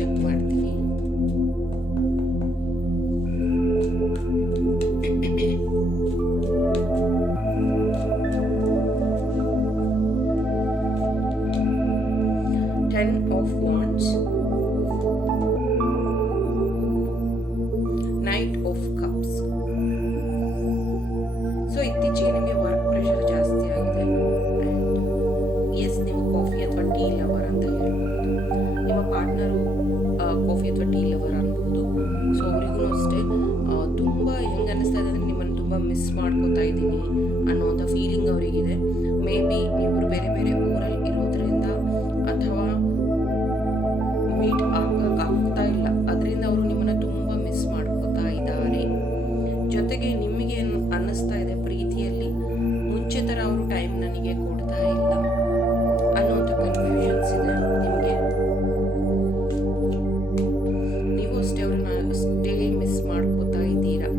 Check ಮಾಡ್ತೀನಿ. Ten of Wands, Knight of Cups. So ಇತ್ತೀಚೆಗೆ ನಿಮಗೆ ವರ್ಕ್ ಪ್ರೆಷರ್ ಜಾಸ್ತಿ ಆಗಿದೆ. ಆ್ಯಂಡ್ ಎಸ್, ನೀವು ಕಾಫಿ ಅಥವಾ ಟೀ ಲವರ್ ಅಂತ ಹೇಳ್ಬೋದು. ನಿಮ್ಮ ಪಾರ್ಟ್ನರು ಕಾಫಿ ಅಥವಾ ಟೀ ಲವರ್ ಅನ್ಬೋದು. ಸೊ ಅವರಿಗೂ ಅಷ್ಟೇ ತುಂಬ ಹೆಂಗೆ ಅನ್ನಿಸ್ತಾ ಇದೆ ಅಂದರೆ ನಿಮ್ಮನ್ನು ತುಂಬ ಮಿಸ್ ಮಾಡ್ಕೋತಾ ಇದ್ದೀನಿ ಅನ್ನೋವಂಥ ಫೀಲಿಂಗ್ ಅವರಿಗಿದೆ. ಮೇ ಬಿ ನೀವು ಬೇರೆ ಬೇರೆ ಊರಲ್ಲಿ ಇರೋದ್ರಿಂದ ಅಥವಾ ಮೀಟ್ ಆಗಕ್ಕಾಗ್ತಾ ಇಲ್ಲ, ಅದರಿಂದ ಅವರು ನಿಮ್ಮನ್ನು ತುಂಬ ಮಿಸ್ ಮಾಡ್ಕೋತಾ ಇದ್ದಾರೆ. ಜೊತೆಗೆ ನಿಮಗೆ ಅನ್ನಿಸ್ತಾ ಇದೆ ಪ್ರೀತಿಯಲ್ಲಿ ಮುಂಚೆ ಥರ ಅವರು ಟೈಮ್ ನನಗೆ ಕೊಡ್ತಾ ಇಲ್ಲ ಅನ್ನೋಂಥ ಕನ್ಫ್ಯೂಷನ್ಸ್ ಇದೆ ನಿಮಗೆ. ನೀವು ಅಷ್ಟೇ ಅವ್ರನ್ನ ಅಷ್ಟೇ ಮಿಸ್ ಮಾಡ್ಕೋತಾ ಇದ್ದೀರಾ.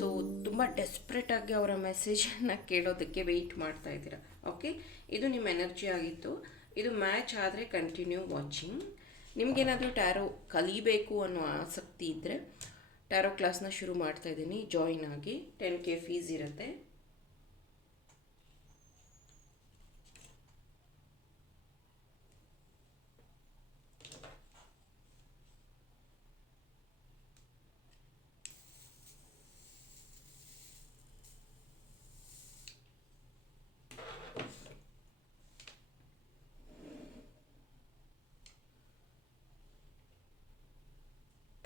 ಸೊ ತುಂಬ ಡೆಸ್ಪ್ರೇಟಾಗಿ ಅವರ ಮೆಸೇಜನ್ನು ಕೇಳೋದಕ್ಕೆ ವೆಯ್ಟ್ ಮಾಡ್ತಾ ಇದ್ದೀರಾ. ಓಕೆ, ಇದು ನಿಮ್ಮ ಎನರ್ಜಿ ಆಗಿತ್ತು. ಇದು ಮ್ಯಾಚ್ ಆದರೆ ಕಂಟಿನ್ಯೂ ವಾಚಿಂಗ್. ನಿಮಗೇನಾದರೂ ಟ್ಯಾರೋ ಕಲಿಬೇಕು ಅನ್ನೋ ಆಸಕ್ತಿ ಇದ್ದರೆ ಟ್ಯಾರೋ ಕ್ಲಾಸ್ನ ಶುರು ಮಾಡ್ತಾ ಇದ್ದೀನಿ, ಜಾಯಿನ್ ಆಗಿ. 10K ಫೀಸ್ ಇರುತ್ತೆ.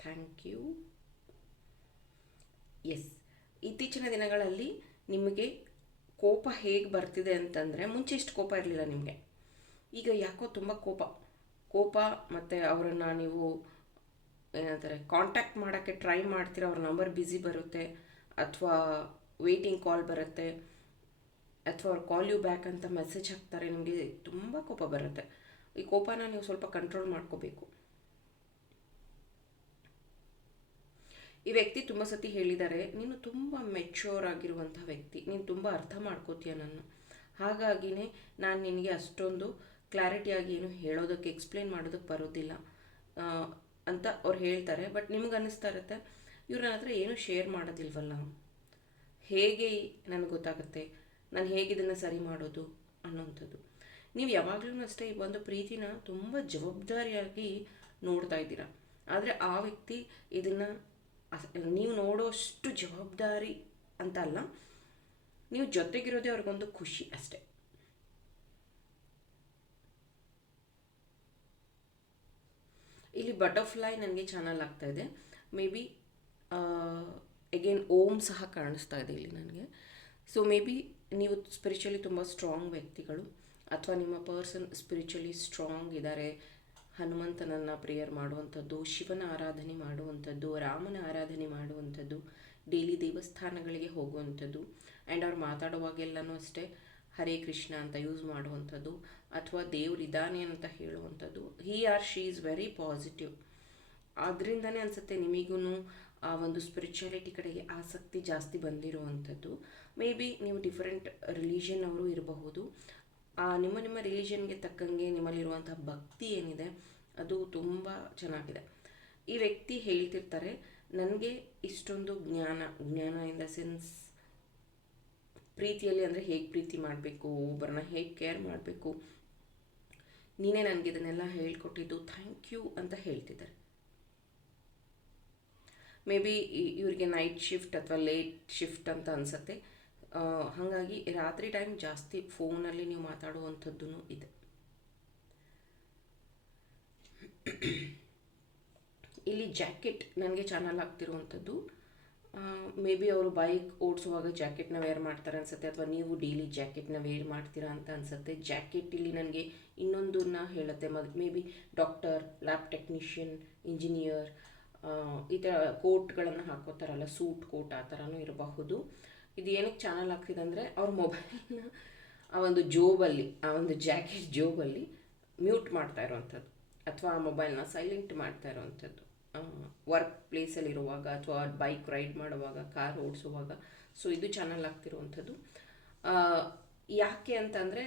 Thank you. ಎಸ್, ಇತ್ತೀಚಿನ ದಿನಗಳಲ್ಲಿ ನಿಮಗೆ ಕೋಪ ಹೇಗೆ ಬರ್ತಿದೆ ಅಂತಂದರೆ, ಮುಂಚೆ ಇಷ್ಟು ಕೋಪ ಇರಲಿಲ್ಲ ನಿಮಗೆ. ಈಗ ಯಾಕೋ ತುಂಬ ಕೋಪ ಮತ್ತು ಅವರನ್ನು ನೀವು ಏನಂತಾರೆ ಕಾಂಟ್ಯಾಕ್ಟ್ ಮಾಡೋಕ್ಕೆ ಟ್ರೈ ಮಾಡ್ತೀರ, ಅವ್ರ ನಂಬರ್ ಬ್ಯುಸಿ ಬರುತ್ತೆ ಅಥವಾ ವೇಟಿಂಗ್ ಕಾಲ್ ಬರುತ್ತೆ ಅಥವಾ ಅವ್ರು ಕಾಲ್ ಯು ಬ್ಯಾಕ್ ಅಂತ ಮೆಸೇಜ್ ಹಾಕ್ತಾರೆ. ನಿಮಗೆ ತುಂಬ ಕೋಪ ಬರುತ್ತೆ. ಈ ಕೋಪನ ನೀವು ಸ್ವಲ್ಪ ಕಂಟ್ರೋಲ್ ಮಾಡ್ಕೋಬೇಕು. ಈ ವ್ಯಕ್ತಿ ತುಂಬ ಸತಿ ಹೇಳಿದ್ದಾರೆ, ನೀನು ತುಂಬ ಮೆಚ್ಯೂರ್ ಆಗಿರುವಂಥ ವ್ಯಕ್ತಿ, ನೀನು ತುಂಬ ಅರ್ಥ ಮಾಡ್ಕೋತೀಯ ನನ್ನ, ಹಾಗಾಗಿನೇ ನಾನು ನಿನಗೆ ಅಷ್ಟೊಂದು ಕ್ಲಾರಿಟಿಯಾಗಿ ಏನು ಹೇಳೋದಕ್ಕೆ ಎಕ್ಸ್ಪ್ಲೇನ್ ಮಾಡೋದಕ್ಕೆ ಬರೋದಿಲ್ಲ ಅಂತ ಅವ್ರು ಹೇಳ್ತಾರೆ. ಬಟ್ ನಿಮ್ಗೆ ಅನ್ನಿಸ್ತಾ ಇರುತ್ತೆ, ಇವ್ರು ನನ್ನ ಹತ್ರ ಏನೂ ಶೇರ್ ಮಾಡೋದಿಲ್ವಲ್ಲ, ಹೇಗೆ ನನಗೆ ಗೊತ್ತಾಗುತ್ತೆ ನಾನು ಹೇಗೆ ಇದನ್ನು ಸರಿ ಮಾಡೋದು ಅನ್ನೋಂಥದ್ದು. ನೀವು ಯಾವಾಗಲೂ ಅಷ್ಟೇ ಈ ಒಂದು ಪ್ರೀತಿನ ತುಂಬ ಜವಾಬ್ದಾರಿಯಾಗಿ ನೋಡ್ತಾ ಇದ್ದೀರಾ. ಆದರೆ ಆ ವ್ಯಕ್ತಿ ಇದನ್ನು ನೀವು ನೋಡೋಷ್ಟು ಜವಾಬ್ದಾರಿ ಅಂತ ಅಲ್ಲ, ನೀವು ಜೊತೆಗಿರೋದೇ ಅವ್ರಿಗೊಂದು ಖುಷಿ ಅಷ್ಟೆ. ಇಲ್ಲಿ ಬಟರ್ಫ್ಲೈ ನನಗೆ ಚಾನಲ್ ಆಗ್ತಾ ಇದೆ. ಮೇ ಬಿ ಅಗೇನ್ ಓಂ ಸಹ ಕಾಣಿಸ್ತಾ ಇದೆ ಇಲ್ಲಿ ನನಗೆ. ಸೊ ಮೇ ಬಿ ನೀವು ಸ್ಪಿರಿಚುವಲಿ ತುಂಬ ಸ್ಟ್ರಾಂಗ್ ವ್ಯಕ್ತಿಗಳು, ಅಥವಾ ನಿಮ್ಮ ಪರ್ಸನ್ ಸ್ಪಿರಿಚುವಲಿ ಸ್ಟ್ರಾಂಗ್ ಇದ್ದಾರೆ. ಹನುಮಂತನನ್ನು ಪ್ರೇಯರ್ ಮಾಡುವಂಥದ್ದು, ಶಿವನ ಆರಾಧನೆ ಮಾಡುವಂಥದ್ದು, ರಾಮನ ಆರಾಧನೆ ಮಾಡುವಂಥದ್ದು, ಡೈಲಿ ದೇವಸ್ಥಾನಗಳಿಗೆ ಹೋಗುವಂಥದ್ದು, ಆ್ಯಂಡ್ ಅವ್ರು ಮಾತಾಡುವಾಗೆಲ್ಲನೂ ಅಷ್ಟೇ ಹರೇ ಕೃಷ್ಣ ಅಂತ ಯೂಸ್ ಮಾಡುವಂಥದ್ದು ಅಥವಾ ದೇವರಿದ್ದಾನೆ ಅಂತ ಹೇಳುವಂಥದ್ದು. He or she is very positive. ಅದರಿಂದನೇ ಅನಿಸುತ್ತೆ ನಿಮಗೂ ಆ ಒಂದು ಸ್ಪಿರಿಚುಯಾಲಿಟಿ ಕಡೆಗೆ ಆಸಕ್ತಿ ಜಾಸ್ತಿ ಬಂದಿರುವಂಥದ್ದು. ಮೇ ಬಿ ನೀವು ಡಿಫರೆಂಟ್ ರಿಲಿಜನ್ ಅವರು ಇರಬಹುದು. ನಿಮ್ಮ ರಿಲಿಜನ್ಗೆ ತಕ್ಕಂಗೆ ನಿಮ್ಮಲ್ಲಿರುವಂಥ ಭಕ್ತಿ ಏನಿದೆ ಅದು ತುಂಬ ಚೆನ್ನಾಗಿದೆ. ಈ ವ್ಯಕ್ತಿ ಹೇಳ್ತಿರ್ತಾರೆ, ನನಗೆ ಇಷ್ಟೊಂದು ಜ್ಞಾನ ಇನ್ ದ ಸೆನ್ಸ್ ಪ್ರೀತಿಯಲ್ಲಿ ಅಂದರೆ ಹೇಗೆ ಪ್ರೀತಿ ಮಾಡಬೇಕು, ಒಬ್ಬರನ್ನ ಹೇಗೆ ಕೇರ್ ಮಾಡಬೇಕು, ನೀನೇ ನನಗೆ ಇದನ್ನೆಲ್ಲ ಹೇಳ್ಕೊಟ್ಟಿದ್ದು, ಥ್ಯಾಂಕ್ ಯು ಅಂತ ಹೇಳ್ತಿದ್ದಾರೆ. ಮೇ ಬಿ ಇವ್ರಿಗೆ ನೈಟ್ ಶಿಫ್ಟ್ ಅಥವಾ ಲೇಟ್ ಶಿಫ್ಟ್ ಅಂತ ಅನಿಸುತ್ತೆ. ಹಾಗಾಗಿ ರಾತ್ರಿ ಟೈಮ್ ಜಾಸ್ತಿ ಫೋನಲ್ಲಿ ನೀವು ಮಾತಾಡುವಂಥದ್ದು ಇದೆ. ಇಲ್ಲಿ ಜಾಕೆಟ್ ನನಗೆ ಚಾನಲ್ ಆಗ್ತಿರುವಂಥದ್ದು. ಮೇ ಬಿ ಅವರು ಬೈಕ್ ಓಡಿಸುವಾಗ ಜಾಕೆಟ್ನ ವೇರ್ ಮಾಡ್ತಾರೆ ಅನಿಸುತ್ತೆ, ಅಥವಾ ನೀವು ಡೈಲಿ ಜಾಕೆಟ್ನ ವೇರ್ ಮಾಡ್ತೀರಾ ಅಂತ ಅನಿಸುತ್ತೆ. ಜಾಕೆಟ್ ಇಲ್ಲಿ ನನಗೆ ಇನ್ನೊಂದನ್ನ ಹೇಳುತ್ತೆ. May be doctor, lab technician, engineer, ಈ ಥರ ಕೋಟ್ಗಳನ್ನು ಹಾಕೋತಾರಲ್ಲ, ಸೂಟ್ ಕೋಟ್ ಆ ಥರನೂ ಇರಬಹುದು. ಇದು ಏನಕ್ಕೆ ಚಾನಲ್ ಆಗ್ತಿದೆ ಅಂದರೆ, ಅವ್ರ ಮೊಬೈಲ್ನ ಆ ಒಂದು ಜೋಬಲ್ಲಿ, ಆ ಒಂದು ಜಾಕೆಟ್ ಜೋಬಲ್ಲಿ ಮ್ಯೂಟ್ ಮಾಡ್ತಾ ಇರೋವಂಥದ್ದು, ಅಥವಾ ಆ ಮೊಬೈಲ್ನ ಸೈಲೆಂಟ್ ಮಾಡ್ತಾ ಇರೋವಂಥದ್ದು ವರ್ಕ್ ಪ್ಲೇಸಲ್ಲಿರುವಾಗ ಅಥವಾ ಬೈಕ್ ರೈಡ್ ಮಾಡುವಾಗ, ಕಾರ್ ಓಡಿಸುವಾಗ. ಸೊ ಇದು ಚಾನಲ್ ಆಗ್ತಿರುವಂಥದ್ದು. ಯಾಕೆ ಅಂತಂದರೆ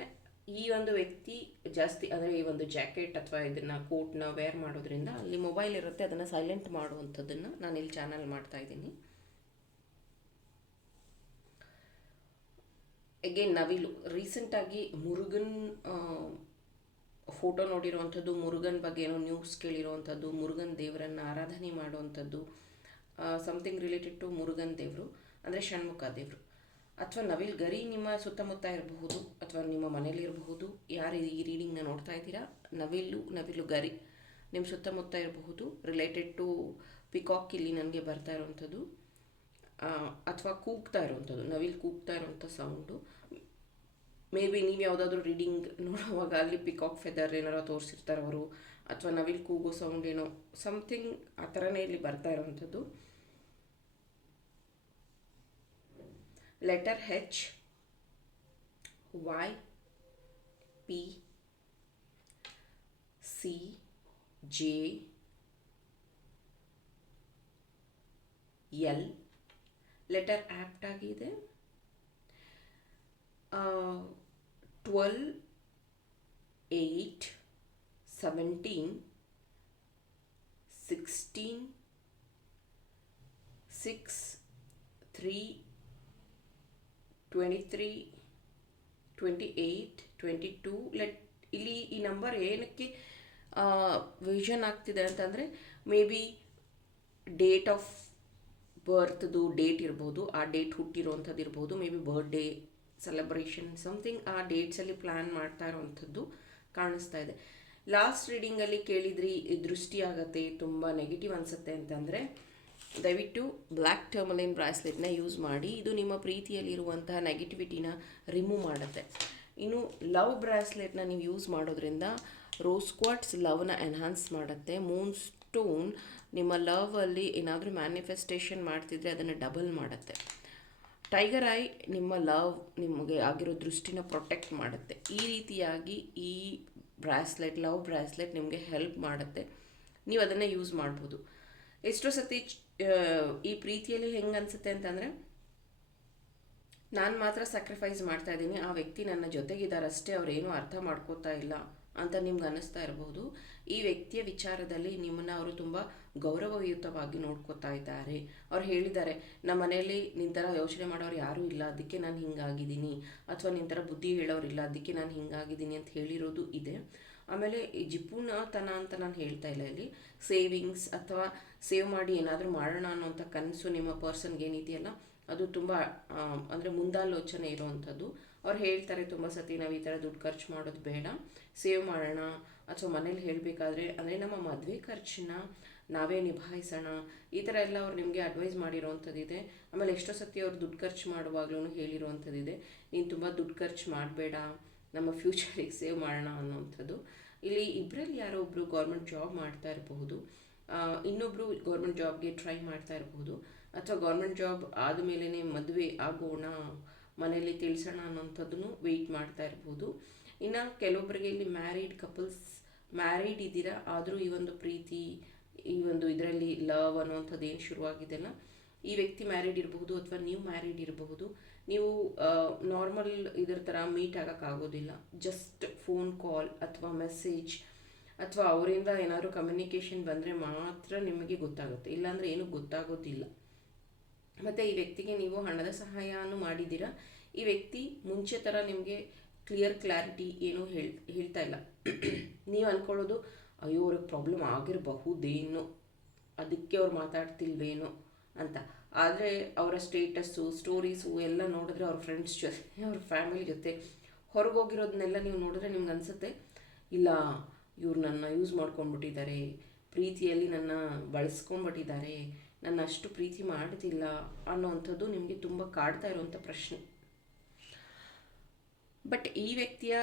ಈ ಒಂದು ವ್ಯಕ್ತಿ ಜಾಸ್ತಿ ಅಂದರೆ ಈ ಒಂದು ಜಾಕೆಟ್ ಅಥವಾ ಇದನ್ನು ಕೋಟ್ನ ವೇರ್ ಮಾಡೋದ್ರಿಂದ ಅಲ್ಲಿ ಮೊಬೈಲ್ ಇರುತ್ತೆ, ಅದನ್ನು ಸೈಲೆಂಟ್ ಮಾಡುವಂಥದ್ದನ್ನು ನಾನು ಇಲ್ಲಿ ಚಾನಲ್ ಮಾಡ್ತಾ ಇದ್ದೀನಿ. ಎಗೇನ್ ನವಿಲು ರೀಸೆಂಟಾಗಿ ಮುರುಗನ್ ಫೋಟೋ ನೋಡಿರುವಂಥದ್ದು, ಮುರುಗನ್ ಬಗ್ಗೆ ಏನೋ ನ್ಯೂಸ್ ಕೇಳಿರುವಂಥದ್ದು, ಮುರುಗನ್ ದೇವರನ್ನು ಆರಾಧನೆ ಮಾಡುವಂಥದ್ದು, ಸಮಥಿಂಗ್ ರಿಲೇಟೆಡ್ ಟು ಮುರುಗನ್ ದೇವರು ಅಂದರೆ ಷಣ್ಮುಖ ದೇವರು ಅಥವಾ ನವಿಲ್ ಗರಿ ನಿಮ್ಮ ಸುತ್ತಮುತ್ತ ಇರಬಹುದು ಅಥವಾ ನಿಮ್ಮ ಮನೇಲಿ ಇರಬಹುದು. ಯಾರು ಈ ರೀಡಿಂಗ್ನ ನೋಡ್ತಾ ಇದ್ದೀರಾ, ನವಿಲು ಗರಿ ನಿಮ್ಮ ಸುತ್ತಮುತ್ತ ಇರಬಹುದು. ರಿಲೇಟೆಡ್ ಟು ಪಿಕಾಕ್ ಇಲ್ಲಿ ನನಗೆ ಬರ್ತಾ ಇರುವಂಥದ್ದು, ಅಥವಾ ಕೂಗ್ತಾ ಇರುವಂಥದ್ದು, ನವಿಲ್ ಕೂಗ್ತಾ ಇರುವಂಥ ಸೌಂಡು. ಮೇ ಬಿ ನೀವು ಯಾವುದಾದ್ರೂ ರೀಡಿಂಗ್ ನೋಡುವಾಗ ಅಲ್ಲಿ ಪಿಕಾಕ್ ಫೆದರ್ ಏನಾರೋ ತೋರಿಸಿರ್ತಾರೆ ಅವರು, ಅಥವಾ ನವಿಲ್ ಕೂಗೋ ಸೌಂಡ್ ಏನೋ ಸಮಥಿಂಗ್ ಆ ಥರನೇ ಇಲ್ಲಿ ಬರ್ತಾ ಇರುವಂಥದ್ದು. Letter H, Y, P, C, J, L. Letter apt ಆಗಿದೆ. 12, 8, 17, 16, 6, 3, 23, 28, 22. ಇಲ್ಲಿ ಈ ನಂಬರ್ ಏನಕ್ಕೆ ವಿಷನ್ ಆಗ್ತಿದೆ ಅಂತಂದರೆ, ಮೇ ಬಿ ಡೇಟ್ ಆಫ್ ಬರ್ತ್ದು ಡೇಟ್ ಇರ್ಬೋದು, ಆ ಡೇಟ್ ಹುಟ್ಟಿರೋವಂಥದ್ದು ಇರ್ಬೋದು, maybe birthday celebration something ಆ ಡೇಟ್ಸಲ್ಲಿ ಪ್ಲ್ಯಾನ್ ಮಾಡ್ತಾ ಇರೋವಂಥದ್ದು ಕಾಣಿಸ್ತಾ ಇದೆ. ಲಾಸ್ಟ್ ರೀಡಿಂಗಲ್ಲಿ ಕೇಳಿದ್ರಿ ದೃಷ್ಟಿ ಆಗುತ್ತೆ, ತುಂಬ ನೆಗೆಟಿವ್ ಅನಿಸುತ್ತೆ ಅಂತಂದರೆ ದಯವಿಟ್ಟು ಬ್ಲ್ಯಾಕ್ ಟರ್ಮಲೈನ್ ಬ್ರಾಸ್ಲೆಟ್ನ ಯೂಸ್ ಮಾಡಿ. ಇದು ನಿಮ್ಮ ಪ್ರೀತಿಯಲ್ಲಿರುವಂತಹ ನೆಗೆಟಿವಿಟಿನ ರಿಮೂವ್ ಮಾಡುತ್ತೆ. ಇನ್ನು ಲವ್ ಬ್ರಾಸ್ಲೆಟ್ನ ನೀವು ಯೂಸ್ ಮಾಡೋದ್ರಿಂದ ರೋಸ್ ಕ್ವಾರ್ಟ್ಸ್ ಲವ್ನ ಎನ್ಹಾನ್ಸ್ ಮಾಡುತ್ತೆ. ಮೂನ್ ಸ್ಟೋನ್ ನಿಮ್ಮ ಲವಲ್ಲಿ ಏನಾದರೂ ಮ್ಯಾನಿಫೆಸ್ಟೇಷನ್ ಮಾಡ್ತಿದ್ರೆ ಅದನ್ನು ಡಬಲ್ ಮಾಡುತ್ತೆ. ಟೈಗರ್ ಐ ನಿಮ್ಮ ನಿಮಗೆ ಆಗಿರೋ ದೃಷ್ಟಿನ ಪ್ರೊಟೆಕ್ಟ್ ಮಾಡುತ್ತೆ. ಈ ರೀತಿಯಾಗಿ ಈ ಲವ್ ಬ್ರಾಸ್ಲೆಟ್ ನಿಮಗೆ ಹೆಲ್ಪ್ ಮಾಡುತ್ತೆ. ನೀವು ಅದನ್ನು ಯೂಸ್ ಮಾಡ್ಬೋದು. ಎಷ್ಟೋ ಸತಿ ಈ ಪ್ರೀತಿಯಲ್ಲಿ ಹೆಂಗೆ ಅನಿಸುತ್ತೆ ಅಂತಂದರೆ, ನಾನು ಮಾತ್ರ ಸ್ಯಾಕ್ರಿಫೈಸ್ ಮಾಡ್ತಾ ಇದ್ದೀನಿ, ಆ ವ್ಯಕ್ತಿ ನನ್ನ ಜೊತೆಗಿದ್ದಾರೆ ಅಷ್ಟೇ, ಅವರೇನು ಅರ್ಥ ಮಾಡ್ಕೋತಾ ಇಲ್ಲ ಅಂತ ನಿಮ್ಗೆ ಅನ್ನಿಸ್ತಾ ಇರಬಹುದು. ಈ ವ್ಯಕ್ತಿಯ ವಿಚಾರದಲ್ಲಿ ನಿಮ್ಮನ್ನು ಅವರು ತುಂಬ ಗೌರವಯುತವಾಗಿ ನೋಡ್ಕೋತಾ ಇದ್ದಾರೆ. ಅವ್ರು ಹೇಳಿದ್ದಾರೆ, ನಮ್ಮ ಮನೆಯಲ್ಲಿ ನಿನ್ನ ಥರ ಯೋಚನೆ ಮಾಡೋರು ಯಾರೂ ಇಲ್ಲ, ಅದಕ್ಕೆ ನಾನು ಹಿಂಗಾಗಿದ್ದೀನಿ, ಅಥವಾ ನಿನ್ನ ಥರ ಬುದ್ಧಿ ಹೇಳೋರಿಲ್ಲ, ಅದಕ್ಕೆ ನಾನು ಹಿಂಗಾಗಿದ್ದೀನಿ ಅಂತ ಹೇಳಿರೋದು ಇದೆ. ಆಮೇಲೆ ಈ ಜಿಪುಣತನ ಅಂತ ನಾನು ಹೇಳ್ತಾ ಇಲ್ಲ, ಇಲ್ಲಿ ಸೇವಿಂಗ್ಸ್ ಅಥವಾ ಸೇವ್ ಮಾಡಿ ಏನಾದರೂ ಮಾಡೋಣ ಅನ್ನೋಂಥ ಕನಸು ನಿಮ್ಮ ಪರ್ಸನ್ಗೆ ಏನಿದೆಯಲ್ಲ ಅದು ತುಂಬ ಅಂದರೆ ಮುಂದಾಲೋಚನೆ ಇರೋವಂಥದ್ದು. ಅವ್ರು ಹೇಳ್ತಾರೆ ತುಂಬ ಸತಿ, ನಾವು ಈ ಥರ ದುಡ್ಡು ಖರ್ಚು ಮಾಡೋದು ಬೇಡ, ಸೇವ್ ಮಾಡೋಣ, ಅಥವಾ ಮನೇಲಿ ಹೇಳಬೇಕಾದ್ರೆ ಅಂದರೆ ನಮ್ಮ ಮದುವೆ ಖರ್ಚನ್ನ ನಾವೇ ನಿಭಾಯಿಸೋಣ, ಈ ಥರ ಎಲ್ಲ ಅವ್ರು ನಿಮಗೆ ಅಡ್ವೈಸ್ ಮಾಡಿರೋವಂಥದ್ದಿದೆ. ಆಮೇಲೆ ಎಷ್ಟೋ ಸತಿ ಅವ್ರು ದುಡ್ಡು ಖರ್ಚು ಮಾಡುವಾಗ್ಲೂ ಹೇಳಿರೋವಂಥದ್ದಿದೆ, ನೀನು ತುಂಬ ದುಡ್ಡು ಖರ್ಚು ಮಾಡಬೇಡ, ನಮ್ಮ ಫ್ಯೂಚರಿಗೆ ಸೇವ್ ಮಾಡೋಣ ಅನ್ನೋವಂಥದ್ದು. ಇಲ್ಲಿ ಇಬ್ಬರಲ್ಲಿ ಯಾರೋ ಒಬ್ಬರು ಗೌರ್ಮೆಂಟ್ ಜಾಬ್ ಮಾಡ್ತಾ ಇರಬಹುದು, ಇನ್ನೊಬ್ಬರು ಗೌರ್ಮೆಂಟ್ ಜಾಬ್ಗೆ ಟ್ರೈ ಮಾಡ್ತಾ ಇರಬಹುದು, ಅಥವಾ ಗೌರ್ಮೆಂಟ್ ಜಾಬ್ ಆದಮೇಲೆ ಮದುವೆ ಆಗೋಣ, ಮನೇಲಿ ತಿಳಿಸೋಣ ಅನ್ನೋಂಥದ್ದನ್ನು ವೆಯ್ಟ್ ಮಾಡ್ತಾ ಇರ್ಬೋದು. ಇನ್ನು ಕೆಲವೊಬ್ಬರಿಗೆ ಇಲ್ಲಿ ಮ್ಯಾರಿಡ್ ಇದ್ದೀರಾ, ಆದರೂ ಈ ಒಂದು ಪ್ರೀತಿ, ಈ ಒಂದು ಇದರಲ್ಲಿ ಲವ್ ಅನ್ನುವಂಥದ್ದು ಏನು ಶುರುವಾಗಿದೆಯಲ್ಲ, ಈ ವ್ಯಕ್ತಿ ಮ್ಯಾರಿಡ್ ಇರಬಹುದು ಅಥವಾ ನೀವು ಮ್ಯಾರಿಡ್ ಇರಬಹುದು. ನೀವು ನಾರ್ಮಲ್ ಇದರ ಥರ ಮೀಟ್ ಆಗೋಕ್ಕಾಗೋದಿಲ್ಲ, ಜಸ್ಟ್ ಫೋನ್ ಕಾಲ್ ಅಥವಾ ಮೆಸೇಜ್ ಅಥವಾ ಅವರಿಂದ ಏನಾದರೂ ಕಮ್ಯುನಿಕೇಷನ್ ಬಂದರೆ ಮಾತ್ರ ನಿಮಗೆ ಗೊತ್ತಾಗುತ್ತೆ, ಇಲ್ಲಾಂದರೆ ಏನೂ ಗೊತ್ತಾಗೋದಿಲ್ಲ. ಮತ್ತು ಈ ವ್ಯಕ್ತಿಗೆ ನೀವು ಹಣದ ಸಹಾಯನೂ ಮಾಡಿದ್ದೀರಾ. ಈ ವ್ಯಕ್ತಿ ಮುಂಚೆ ಥರ ನಿಮಗೆ ಕ್ಲಾರಿಟಿ ಏನೂ ಹೇಳ್ತಾ ಇಲ್ಲ. ನೀವು ಅಂದ್ಕೊಳ್ಳೋದು, ಅಯ್ಯೋ ಅವ್ರಿಗೆ ಪ್ರಾಬ್ಲಮ್ ಆಗಿರಬಹುದೇನೋ, ಅದಕ್ಕೆ ಅವ್ರು ಮಾತಾಡ್ತಿಲ್ವೇನೋ ಅಂತ. ಆದರೆ ಅವರ ಸ್ಟೇಟಸ್ಸು, ಸ್ಟೋರೀಸು ಎಲ್ಲ ನೋಡಿದ್ರೆ ಅವ್ರ ಫ್ರೆಂಡ್ಸ್ ಜೊತೆ, ಅವ್ರ ಫ್ಯಾಮಿಲಿ ಜೊತೆ ಹೊರಗೋಗಿರೋದನ್ನೆಲ್ಲ ನೀವು ನೋಡಿದ್ರೆ ನಿಮ್ಗೆ ಅನಿಸುತ್ತೆ, ಇಲ್ಲ ಇವ್ರು ನನ್ನ ಯೂಸ್ ಮಾಡ್ಕೊಂಡ್ಬಿಟ್ಟಿದ್ದಾರೆ, ಪ್ರೀತಿಯಲ್ಲಿ ನನ್ನ ಬಳಸ್ಕೊಂಡ್ಬಿಟ್ಟಿದ್ದಾರೆ, ನನ್ನ ಅಷ್ಟು ಪ್ರೀತಿ ಮಾಡ್ತಿಲ್ಲ ಅನ್ನೋವಂಥದ್ದು ನಿಮಗೆ ತುಂಬ ಕಾಡ್ತಾ ಇರುವಂಥ ಪ್ರಶ್ನೆ. ಬಟ್ ಈ ವ್ಯಕ್ತಿಯ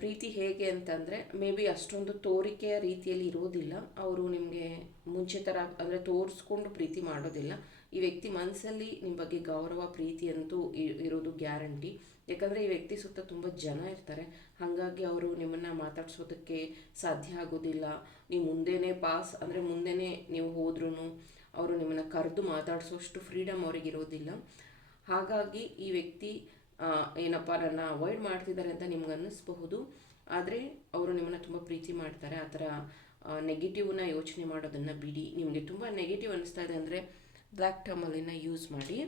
ಪ್ರೀತಿ ಹೇಗೆ ಅಂತಂದರೆ, ಮೇ ಬಿ ಅಷ್ಟೊಂದು ತೋರಿಕೆಯ ರೀತಿಯಲ್ಲಿ ಇರೋದಿಲ್ಲ. ಅವರು ನಿಮಗೆ ಮುಂಚೆ ಥರ ಅಂದರೆ ತೋರಿಸ್ಕೊಂಡು ಪ್ರೀತಿ ಮಾಡೋದಿಲ್ಲ. ಈ ವ್ಯಕ್ತಿ ಮನಸ್ಸಲ್ಲಿ ನಿಮ್ಮ ಬಗ್ಗೆ ಗೌರವ, ಪ್ರೀತಿ ಅಂತೂ ಇರೋದು ಗ್ಯಾರಂಟಿ. ಯಾಕಂದರೆ ಈ ವ್ಯಕ್ತಿ ಸುತ್ತ ತುಂಬ ಜನ ಇರ್ತಾರೆ, ಹಾಗಾಗಿ ಅವರು ನಿಮ್ಮನ್ನು ಮಾತಾಡ್ಸೋದಕ್ಕೆ ಸಾಧ್ಯ ಆಗೋದಿಲ್ಲ. ನೀವು ಮುಂದೆನೇ ನೀವು ಹೋದ್ರೂ ಅವರು ನಿಮ್ಮನ್ನು ಕರೆದು ಮಾತಾಡಿಸೋಷ್ಟು ಫ್ರೀಡಮ್ ಅವ್ರಿಗಿರೋದಿಲ್ಲ. ಹಾಗಾಗಿ ಈ ವ್ಯಕ್ತಿ ಏನಪ್ಪ ನನ್ನ ಅವಾಯ್ಡ್ ಮಾಡ್ತಿದ್ದಾರೆ ಅಂತ ನಿಮ್ಗೆ ಅನ್ನಿಸ್ಬಹುದು. ಆದರೆ ಅವರು ನಿಮ್ಮನ್ನು ತುಂಬ ಪ್ರೀತಿ ಮಾಡ್ತಾರೆ. ಆ ಥರ ನೆಗೆಟಿವ್ನ ಯೋಚನೆ ಮಾಡೋದನ್ನು ಬಿಡಿ. ನಿಮಗೆ ತುಂಬ ನೆಗೆಟಿವ್ ಅನ್ನಿಸ್ತಾ ಇದೆ ಅಂದರೆ ಬ್ಲ್ಯಾಕ್ ಟರ್ಮಲಿನ ಯೂಸ್ ಮಾಡಿ.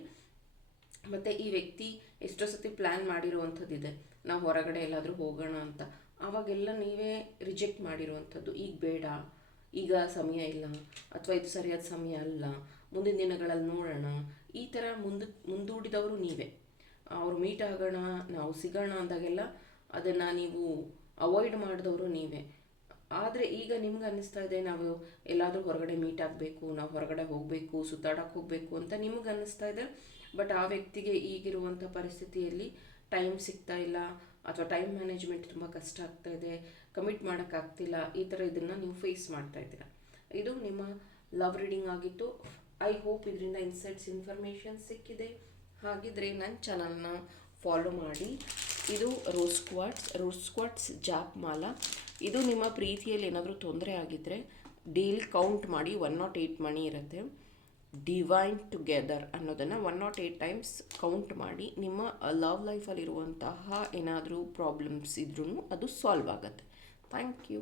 ಮತ್ತು ಈ ವ್ಯಕ್ತಿ ಎಷ್ಟೋ ಸತಿ ಪ್ಲ್ಯಾನ್ ಮಾಡಿರುವಂಥದ್ದಿದೆ, ನಾವು ಹೊರಗಡೆ ಎಲ್ಲಾದರೂ ಹೋಗೋಣ ಅಂತ. ಆವಾಗೆಲ್ಲ ನೀವೇ ರಿಜೆಕ್ಟ್ ಮಾಡಿರುವಂಥದ್ದು, ಈಗ ಬೇಡ, ಈಗ ಸಮಯ ಇಲ್ಲ, ಅಥವಾ ಇದು ಸರಿಯಾದ ಸಮಯ ಅಲ್ಲ, ಮುಂದಿನ ದಿನಗಳಲ್ಲಿ ನೋಡೋಣ, ಈ ಥರ ಮುಂದೂಡಿದವರು ನೀವೇ. ಅವ್ರು ಮೀಟ್ ಆಗೋಣ, ನಾವು ಸಿಗೋಣ ಅಂದಾಗೆಲ್ಲ ಅದನ್ನು ನೀವು ಅವಾಯ್ಡ್ ಮಾಡಿದವರು ನೀವೇ. ಆದರೆ ಈಗ ನಿಮ್ಗೆ ಅನ್ನಿಸ್ತಾ ಇದೆ ನಾವು ಎಲ್ಲಾದರೂ ಹೊರಗಡೆ ಮೀಟ್ ಆಗಬೇಕು, ನಾವು ಹೊರಗಡೆ ಹೋಗಬೇಕು, ಸುತ್ತಾಡೋಕ್ಕೆ ಹೋಗಬೇಕು ಅಂತ ನಿಮ್ಗೆ ಅನ್ನಿಸ್ತಾ ಇದೆ. ಬಟ್ ಆ ವ್ಯಕ್ತಿಗೆ ಈಗಿರುವಂಥ ಪರಿಸ್ಥಿತಿಯಲ್ಲಿ ಟೈಮ್ ಸಿಗ್ತಾ ಇಲ್ಲ, ಅಥವಾ ಟೈಮ್ ಮ್ಯಾನೇಜ್ಮೆಂಟ್ ತುಂಬ ಕಷ್ಟ ಆಗ್ತಾ ಇದೆ, ಕಮಿಟ್ ಮಾಡೋಕ್ಕಾಗ್ತಿಲ್ಲ. ಈ ಥರ ಇದನ್ನು ನೀವು ಫೇಸ್ ಮಾಡ್ತಾ ಇದ್ದೀರಾ. ಇದು ನಿಮ್ಮ ಲವ್ ರೀಡಿಂಗ್ ಆಗಿತ್ತು. ಐ ಹೋಪ್ ಇದರಿಂದ ಇನ್ಸೈಟ್ಸ್ ಇನ್ಫಾರ್ಮೇಷನ್ ಸಿಕ್ಕಿದೆ. ಹಾಗಿದ್ರೆ ನನ್ನ ಚಾನಲ್ನ ಫಾಲೋ ಮಾಡಿ. ಇದು ರೋಸ್ ಕ್ವಾರ್ಟ್ಸ್ ಜಾಪ್ ಮಾಲಾ. ಇದು ನಿಮ್ಮ ಪ್ರೀತಿಯಲ್ಲಿ ಏನಾದರೂ ತೊಂದರೆ ಆಗಿದ್ದರೆ ಡೈಲಿ ಕೌಂಟ್ ಮಾಡಿ. 108 ಮಣಿ ಇರುತ್ತೆ. ಡಿವೈನ್ ಟುಗೆದರ್ ಅನ್ನೋದನ್ನು 108 ಟೈಮ್ಸ್ ಕೌಂಟ್ ಮಾಡಿ. ನಿಮ್ಮ ಲವ್ ಲೈಫಲ್ಲಿರುವಂತಹ ಏನಾದರೂ ಪ್ರಾಬ್ಲಮ್ಸ್ ಇದ್ರೂ ಅದು ಸಾಲ್ವ್ ಆಗುತ್ತೆ. Thank you.